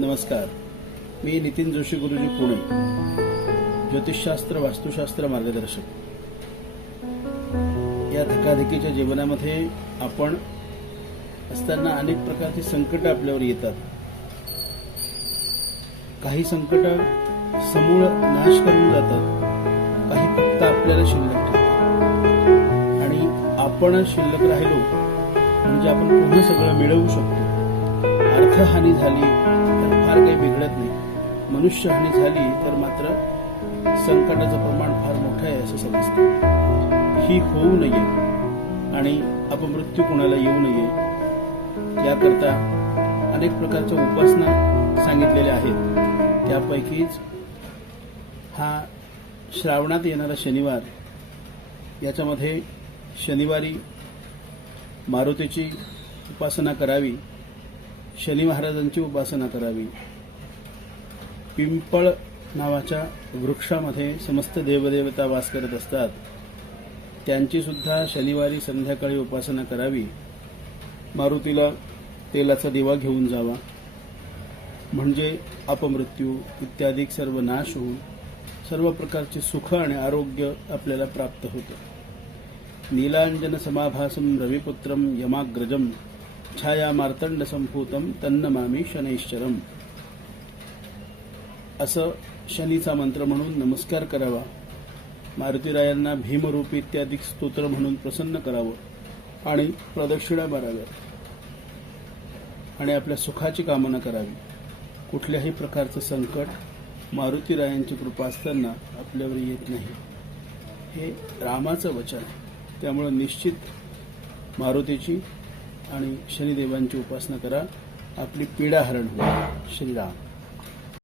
नमस्कार, मी नितीन जोशी गुरुजी पुणे, ज्योतिषशास्त्र वास्तुशास्त्र मार्गदर्शक. या धकाधकीच्या जीवनामध्ये आपण असताना अनेक प्रकारची संकट आपल्यावर येतात. काही संकट समूळ नाश करून जातात, काही फक्त आपल्याला शिल्लक ठेवतात. आणि आपण शिल्लक राहिलो म्हणजे आपण पुन्हा सगळं मिळवू शकतो. अर्थहानी झाली तर फार काही बिघडत नाही, मनुष्यहानी झाली तर मात्र संकटाचं प्रमाण फार मोठं आहे असं समजतं. ही होऊ नये आणि अपमृत्यू कोणाला येऊ नये याकरता अनेक प्रकारच्या उपासना सांगितलेल्या आहेत. त्यापैकीच हा श्रावणात येणारा शनिवार, याच्यामध्ये शनिवारी मारुतीची उपासना करावी, शनी महाराजांची उपासना करावी. पिंपळ नावाच्या वृक्षामध्ये समस्त देवदेवता वास करत असतात, त्यांची सुद्धा शनिवारी संध्याकाळी उपासना करावी. मारुतीला तेलाचा दिवा घेऊन जावा, म्हणजे अपमृत्यू इत्यादी सर्व नाश होऊन सर्व प्रकारचे सुख आणि आरोग्य आपल्याला प्राप्त होतं. नीलांजन समाभासम रविपुत्रम यमाग्रजम छाया मार्तंड संभूतम तन्नमामी शनैश्चरम असं शनीचा मंत्र म्हणून नमस्कार करावा. मारुतीरायांना भीमरूपी इत्यादी स्तोत्र म्हणून प्रसन्न करावं आणि प्रदक्षिणा माराव्या आणि आपल्या सुखाची कामना करावी. कुठल्याही प्रकारचं संकट मारुतीरायांची कृपा असताना आपल्यावर येत नाही, हे रामाचं वचन आहे. त्यामुळे निश्चित मारुतीची आणि शनिदेवांची उपासना करा, आपली पीडा हरण होईल. श्रीराम.